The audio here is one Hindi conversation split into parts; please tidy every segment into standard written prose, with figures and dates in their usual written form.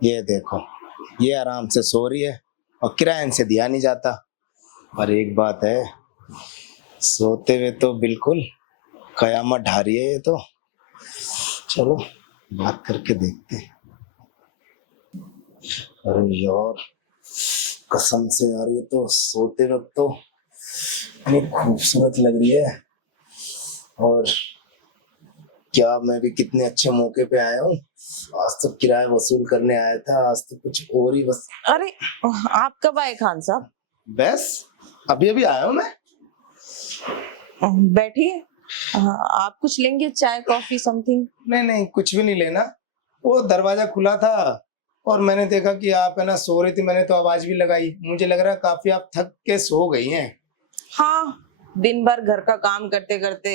ये देखो, ये आराम से सो रही है और किराए से दिया नहीं जाता। पर एक बात है, सोते हुए तो बिल्कुल कयामत ढा रही है ये तो। चलो बात करके देखते हैं। अरे यार, कसम से यार, ये तो सोते वक्त तो इतनी खूबसूरत लग रही है। और क्या मैं भी कितने अच्छे मौके पे आया हूँ। आज तो किराया वसूल करने आया था, आज तो कुछ और ही बस। अरे, आप कब आए खान साहब? बस अभी अभी आया हूँ मैं। बैठिए। आप कुछ लेंगे, चाय कॉफी समथिंग? नहीं नहीं, कुछ भी नहीं लेना। वो दरवाजा खुला था और मैंने देखा कि आप है ना सो रही थी, मैंने तो आवाज भी लगाई। मुझे लग रहा है काफी आप थक के सो गई हैं। हाँ, दिन भर घर का काम करते करते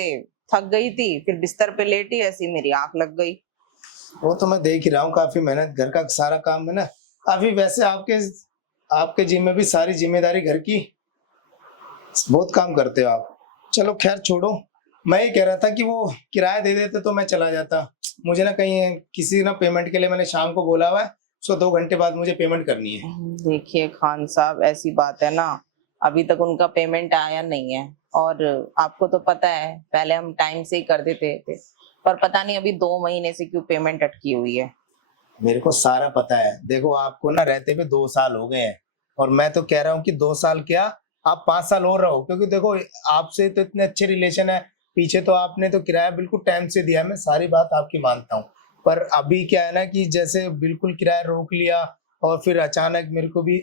थक गई थी, फिर बिस्तर पे लेटी ऐसी मेरी आंख लग गई। वो तो मैं देख ही रहा हूँ, काफी मेहनत, घर का सारा काम है ना। अभी वैसे आपके आपके जिम्मे भी सारी जिम्मेदारी घर की, बहुत काम करते हो आप। चलो खैर छोड़ो। मैं ही कह रहा था कि वो किराया दे देते तो मैं चला जाता। मुझे ना कहीं किसी ना पेमेंट के लिए मैंने शाम को बोला हुआ है, सो 2 घंटे बाद मुझे पेमेंट करनी है। देखिए खान साहब, ऐसी बात है ना, अभी तक उनका पेमेंट आया नहीं है। और आपको तो पता है, पहले हम टाइम से ही कर देते थे, पर पता नहीं अभी 2 महीने से क्यों पेमेंट अटकी हुई है। मेरे को सारा पता है। देखो आपको ना रहते हुए 2 साल हो गए हैं, और मैं तो कह रहा हूँ कि 2 साल क्या, आप 5 साल और रहो। क्योंकि देखो आपसे तो इतने अच्छे रिलेशन है। पीछे तो आपने तो किराया बिल्कुल टाइम से दिया है, मैं सारी बात आपकी मानता हूँ। पर अभी क्या है ना कि जैसे बिल्कुल किराया रोक लिया और फिर अचानक मेरे को भी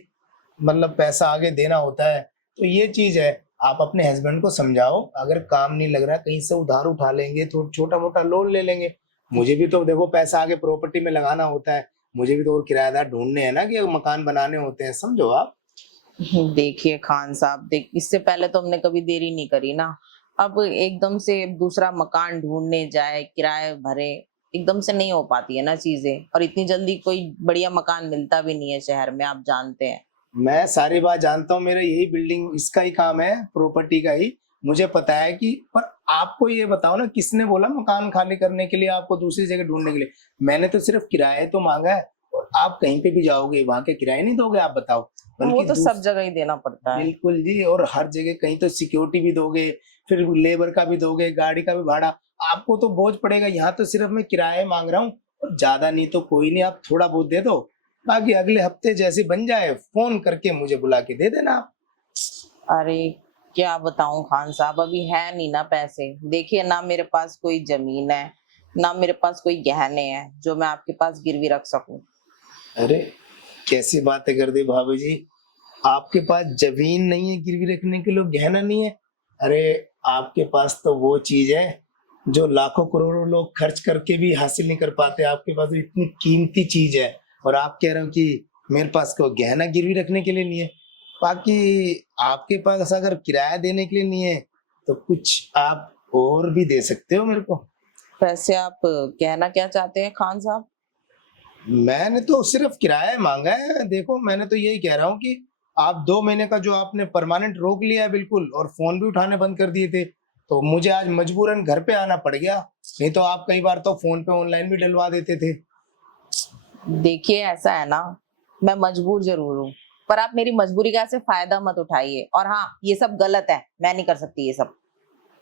मतलब पैसा आगे देना होता है, तो ये चीज है। आप अपने हस्बैंड को समझाओ, अगर काम नहीं लग रहा कहीं से उधार उठा लेंगे, तो छोटा मोटा लोन ले लेंगे। मुझे भी तो देखो पैसा आगे प्रॉपर्टी में लगाना होता है। मुझे भी तो और किराएदार ढूंढने हैं ना, कि मकान बनाने होते हैं, समझो आप। देखिए खान साहब, देख, इससे पहले तो हमने कभी देरी नहीं करी ना। अब एकदम से दूसरा मकान ढूंढने जाए, किराए भरे, एकदम से नहीं हो पाती है ना चीजें। और इतनी जल्दी कोई बढ़िया मकान मिलता भी नहीं है शहर में, आप जानते हैं। मैं सारी बात जानता हूँ, मेरा यही बिल्डिंग इसका ही काम है, प्रॉपर्टी का ही। मुझे पता है कि, पर आपको ये बताओ ना, किसने बोला मकान खाली करने के लिए, आपको दूसरी जगह ढूंढने के लिए? मैंने तो सिर्फ किराया तो मांगा है। और आप कहीं पे भी जाओगे वहां के किराए नहीं दोगे, आप बताओ? वो बल्कि तो सब जगह ही देना पड़ता है। बिल्कुल जी, और हर जगह कहीं तो सिक्योरिटी भी दोगे, फिर लेबर का भी दोगे, गाड़ी का भी भाड़ा। आपको तो बोझ पड़ेगा। यहाँ तो सिर्फ मैं किराया मांग रहा हूँ, और ज्यादा नहीं तो कोई नहीं, आप थोड़ा बहुत दे दो। बाकी अगले हफ्ते जैसे बन जाए फोन करके मुझे बुला के दे देना आप। अरे, क्या बताऊं खान साहब, अभी है नहीं ना पैसे। देखिए ना, मेरे पास कोई जमीन है, ना मेरे पास कोई गहने हैं जो मैं आपके पास गिरवी रख सकूं। अरे कैसी बातें कर दी भाभी जी। आपके पास जमीन नहीं है गिरवी रखने के लिए, गहना नहीं है? अरे आपके पास तो वो चीज है जो लाखों करोड़ों लोग खर्च करके भी हासिल नहीं कर पाते। आपके पास तो इतनी कीमती चीज है, और आप कह रहे हो कि मेरे पास को गहना गिरवी रखने के लिए नहीं है। बाकी आपके पास अगर किराया देने के लिए नहीं है, तो कुछ आप और भी दे सकते हो मेरे को। वैसे आप कहना क्या चाहते हैं खान साहब? मैंने तो सिर्फ किराया मांगा है। देखो मैंने तो यही कह रहा हूँ कि आप 2 महीने का जो आपने परमानेंट रोक लिया है बिल्कुल, और फोन भी उठाने बंद कर दिए थे, तो मुझे आज मजबूरन घर पे आना पड़ गया। नहीं तो आप कई बार तो फोन पे ऑनलाइन भी डलवा देते थे। देखिए ऐसा है ना, मैं मजबूर जरूर हूँ, पर आप मेरी मजबूरी का ऐसे फायदा मत उठाइए। और हाँ, ये सब गलत है, मैं नहीं कर सकती ये सब।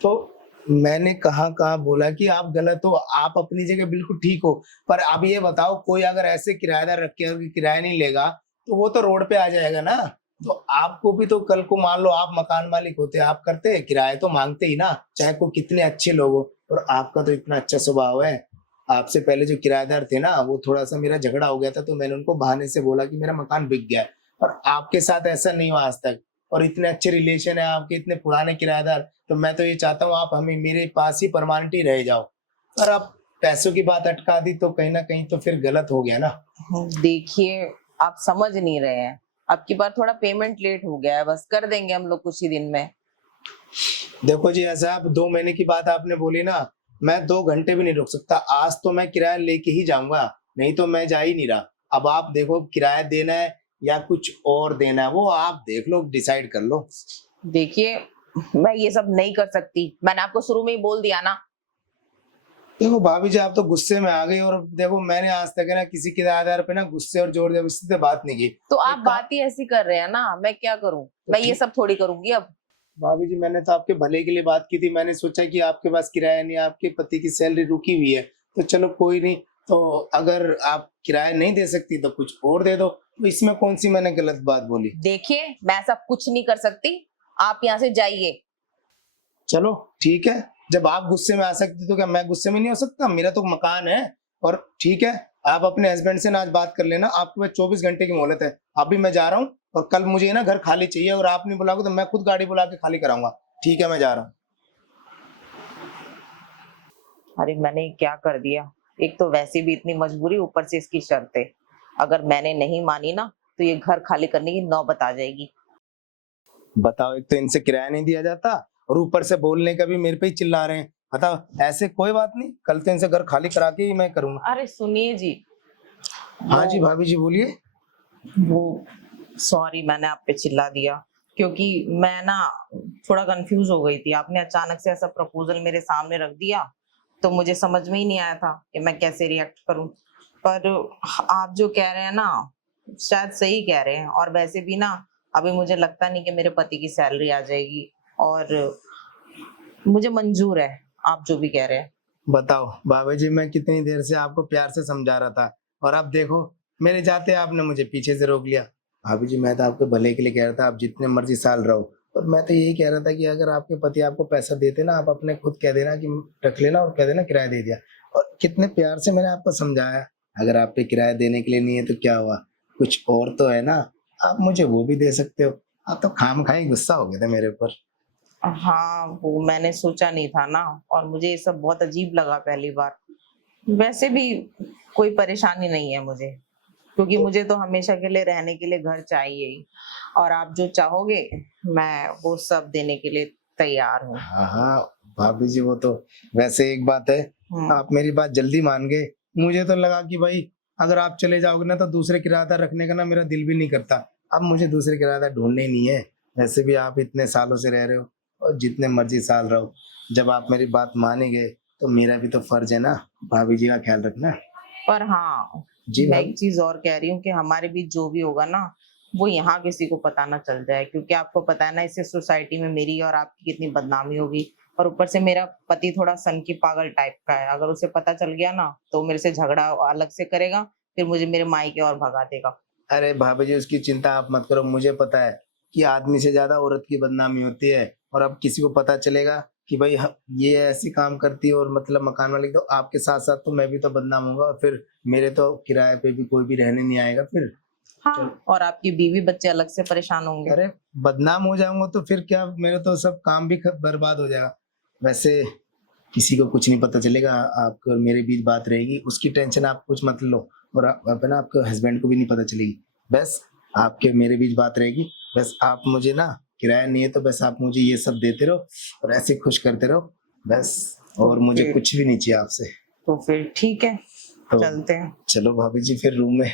तो मैंने कहाँ कहाँ बोला कि आप गलत हो? आप अपनी जगह बिल्कुल ठीक हो। पर अब ये बताओ, कोई अगर ऐसे किराएदार रख के किराया नहीं लेगा, तो वो तो रोड पे आ जाएगा ना। तो आपको भी तो कल को मान लो आप मकान मालिक होते, आप करते किराए तो मांगते ही ना, चाहे कोई कितने अच्छे लोग हो। और आपका तो इतना अच्छा स्वभाव है। आपसे पहले जो किराएदार थे ना, वो थोड़ा सा मेरा झगड़ा हो गया था, तो मैंने उनको बहाने से बोला कि मेरा मकान बिक गया है। और आपके साथ ऐसा नहीं हुआ आज तक। और इतने अच्छे रिलेशन है आपके, इतने पुराने किराएदार। तो मैं तो ये चाहता हूँ आप हमें मेरे पास ही परमानेंट ही रह जाओ। पर आप पैसों की बात अटका दी, तो कहीं ना कहीं तो फिर गलत हो गया ना। देखिए, आप समझ नहीं रहे हैं। अब की बार थोड़ा पेमेंट लेट हो गया है, बस कर देंगे हम लोग कुछ ही दिन में। देखो जी, ऐसा आप 2 महीने की बात आपने बोली ना, मैं 2 घंटे भी नहीं रुक सकता। आज तो मैं किराया लेके ही जाऊंगा, नहीं तो मैं जा ही नहीं रहा। अब आप देखो, किराया देना है या कुछ और देना है, वो आप देख लो, डिसाइड कर लो। देखिए, मैं ये सब नहीं कर सकती, मैंने आपको शुरू में ही बोल दिया ना। देखो भाभी जी, आप तो गुस्से में आ गई, और देखो मैंने आज तक है ना किसी किराएदार पे ना गुस्से और जोर जबरदस्ती से बात नहीं की। तो आप एक बात ही ऐसी कर रहे हैं ना, मैं क्या करूं? मैं ये ठीक सब थोड़ी करूंगी अब। भाभी जी, मैंने तो आपके भले के लिए बात की थी। मैंने सोचा कि आपके पास किराया नहीं है, आपके पति की सैलरी रुकी हुई है, तो चलो कोई नहीं। तो अगर आप किराया नहीं दे सकती तो कुछ और दे दो, तो इसमें कौन सी मैंने गलत बात बोली? देखिए, मैं ऐसा कुछ नहीं कर सकती, आप यहाँ से जाइए। चलो ठीक है, जब आप गुस्से में आ सकती तो क्या मैं गुस्से में नहीं हो सकता? मेरा तो मकान है। और ठीक है, आप अपने हस्बैंड से ना आज बात कर लेना, आपके पास 24 घंटे की मोहलत है। अभी मैं जा रहा हूँ, और कल मुझे ना घर खाली चाहिए, और आप नहीं बुलाओगे तो मैं खुद गाड़ी बुला के खाली कराऊंगा। ठीक है, मैं जा रहा हूँ। अरे मैंने क्या कर दिया? एक तो वैसे भी इतनी मजबूरी, ऊपर से इसकी शर्तें। अगर मैंने नहीं मानी ना, तो ये घर खाली करने की नौबत आ जाएगी। बताओ, एक तो इनसे किराया नहीं दिया जाता, और ऊपर से बोलने का भी मेरे पे ही चिल्ला रहे हैं। बताओ, ऐसे कोई बात नहीं, कल तो इनसे घर खाली करा के ही मैं करूंगा। अरे सुनिए जी, हाँ जी भाभी जी, बोलिए। वो सॉरी, मैंने आप पे चिल्ला दिया, क्योंकि मैं ना थोड़ा कंफ्यूज हो गई थी। आपने अचानक से ऐसा प्रपोजल मेरे सामने रख दिया, तो मुझे समझ में ही नहीं आया था कि मैं कैसे रिएक्ट करूं। पर आप जो कह रहे हैं ना, शायद सही कह रहे हैं। और वैसे भी ना, अभी मुझे लगता नहीं कि मेरे पति की सैलरी आ जाएगी, और मुझे मंजूर है आप जो भी कह रहे हैं। बताओ भाभी जी, मैं कितनी देर से आपको प्यार से समझा रहा था, और अब देखो, मेरे जाते आपने मुझे पीछे से रोक लिया। भाभी जी, मैं तो आपके भले के लिए कह रहा था, आप जितने मर्जी साल रहो। और मैं तो यही कह रहा था कि अगर आपके पति आपको पैसा देते ना, आप अपने खुद कह देना कि रख लेना, और कह देना किराया दे दिया। और कितने प्यार से मैंने आपको समझाया। अगर आप पे किराया देने के लिए नहीं है तो क्या हुआ, कुछ और तो है ना, आप मुझे वो भी दे सकते हो। आप तो खाम खाई गुस्सा हो गए थे मेरे ऊपर। हाँ, वो मैंने सोचा नहीं था ना, और मुझे ये सब बहुत अजीब लगा पहली बार। वैसे भी कोई परेशानी नहीं है मुझे, क्योंकि मुझे तो हमेशा के लिए रहने के लिए घर चाहिए ही। और आप जो चाहोगे, मैं वो सब देने के लिए तैयार हूँ। हाँ हाँ भाभी जी, वो तो वैसे एक बात है, आप मेरी बात जल्दी मान गए। मुझे तो लगा कि भाई, अगर आप चले जाओगे ना तो दूसरे किराएदार रखने का ना मेरा दिल भी नहीं करता। अब मुझे दूसरे किराएदार ढूंढने ही नहीं है। वैसे भी आप इतने सालों से रह रहे हो, और जितने मर्जी साल रहो, जब आप मेरी बात मान ही गए तो मेरा भी तो फर्ज है ना भाभी जी का ख्याल रखना। पर हाँ, जी मैं भाभी। एक चीज और कह रही हूँ कि हमारे बीच जो भी होगा ना, वो यहाँ किसी को पता ना चल जाए, क्योंकि आपको पता है ना, इससे सोसाइटी में मेरी और आपकी कितनी बदनामी होगी। और ऊपर से मेरा पति थोड़ा सनकी पागल टाइप का है, अगर उसे पता चल गया ना, तो मेरे से झगड़ा अलग से करेगा, फिर मुझे मेरे मायके और भगा देगा। अरे भाभी जी, उसकी चिंता आप मत करो। मुझे पता है कि आदमी से ज्यादा औरत की बदनामी होती है। और अब किसी को पता चलेगा कि भाई ये ऐसी काम करती है, और मतलब मकान मालिक, तो आपके साथ साथ तो मैं भी तो बदनाम होऊंगा, और फिर मेरे तो किराए पे भी कोई भी रहने नहीं आएगा फिर। चलो, हाँ, और आपकी बीवी बच्चे अलग से परेशान होंगे। अरे बदनाम हो जाऊंगा तो फिर क्या, मेरे तो सब काम भी बर्बाद हो जाएगा। वैसे किसी को कुछ नहीं पता चलेगा, आपको और मेरे बीच बात रहेगी, उसकी टेंशन आप कुछ मत लो। और आप है ना, आपके हस्बैंड को भी नहीं पता चलेगी। बस आपके मेरे बीच बात रहेगी। बस आप मुझे ना, किराया नहीं है तो बस आप मुझे ये सब देते रहो, और ऐसे खुश करते रहो, बस। और मुझे फिर कुछ भी नहीं चाहिए आपसे। तो फिर ठीक है, तो चलते हैं। चलो भाभी जी, फिर रूम में